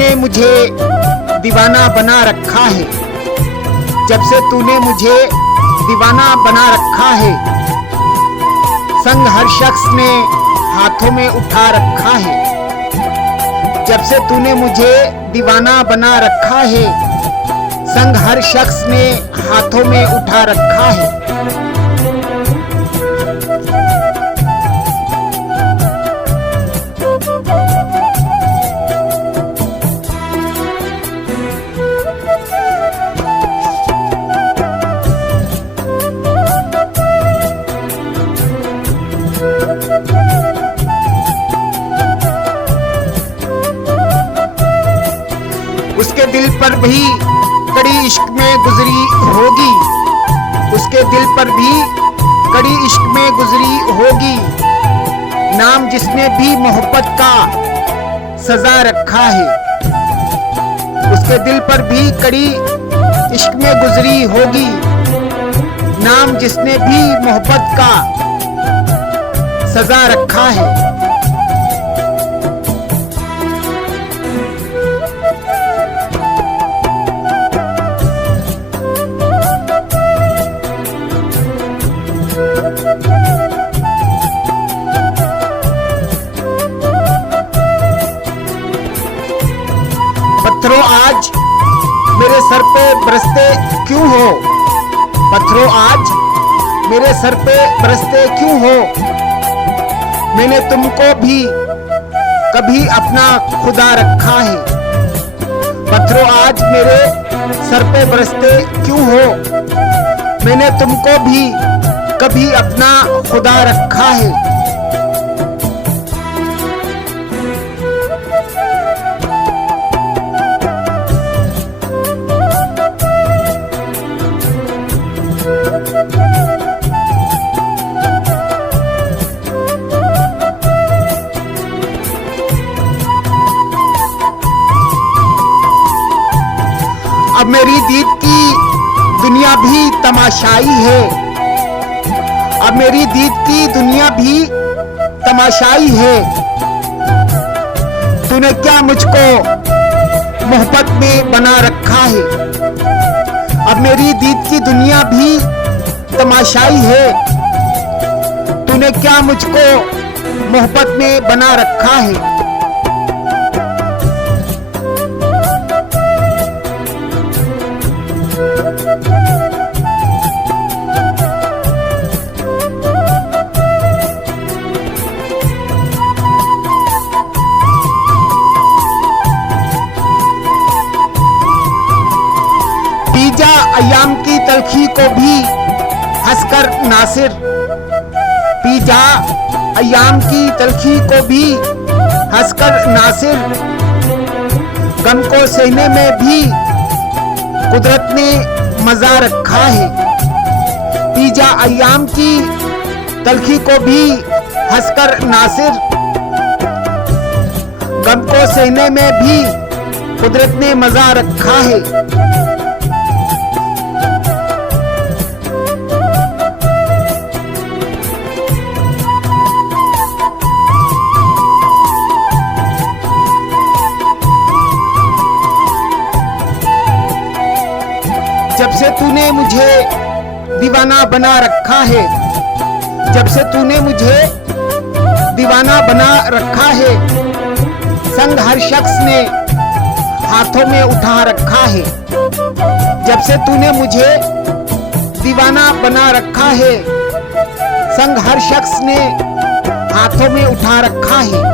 तूने मुझे दीवाना बना रखा है, जब से तूने मुझे दीवाना बना रखा है, संग हर शख्स ने हाथों में उठा रखा है। जब से तूने मुझे दीवाना बना रखा है, संग हर शख्स ने हाथों में उठा रखा है। उसके दिल पर भी कड़ी इश्क में गुजरी होगी, उसके दिल पर भी कड़ी इश्क में गुजरी होगी। नाम जिसने भी मोहब्बत का सजा रखा है, उसके दिल पर भी कड़ी इश्क में गुजरी होगी। नाम जिसने भी मोहब्बत का सजा रखा है। पत्थरों आज मेरे सर पे बरसते क्यों हो, पत्थरों आज मेरे सर पे बरसते क्यों हो। मैंने तुमको भी कभी अपना खुदा रखा है। पत्थरों आज मेरे सर पे बरसते क्यों हो। मैंने तुमको भी कभी अपना खुदा रखा है। अब मेरी दीद की दुनिया भी तमाशाई है, अब मेरी दीद की दुनिया भी तमाशाई है। तूने क्या मुझको मोहब्बत में बना रखा है। अब मेरी दीद की दुनिया भी तमाशाई है। तूने क्या मुझको मोहब्बत में बना रखा है। पीजा अय्याम की तलखी को भी हंसकर नासिर, पीजा अय्याम की तलखी को भी हंसकर नासिर। गम को सहने में भी कुदरत ने मजा रखा है। पीजा अय्याम की तलखी को भी हंसकर नासिर। गम को सहने में भी कुदरत ने मजा रखा है। जब से तूने मुझे दीवाना बना रखा है, जब से तूने मुझे दीवाना बना रखा है, संग हर शख्स ने हाथों में उठा रखा है। जब से तूने मुझे दीवाना बना रखा है, संग हर शख्स ने हाथों में उठा रखा है।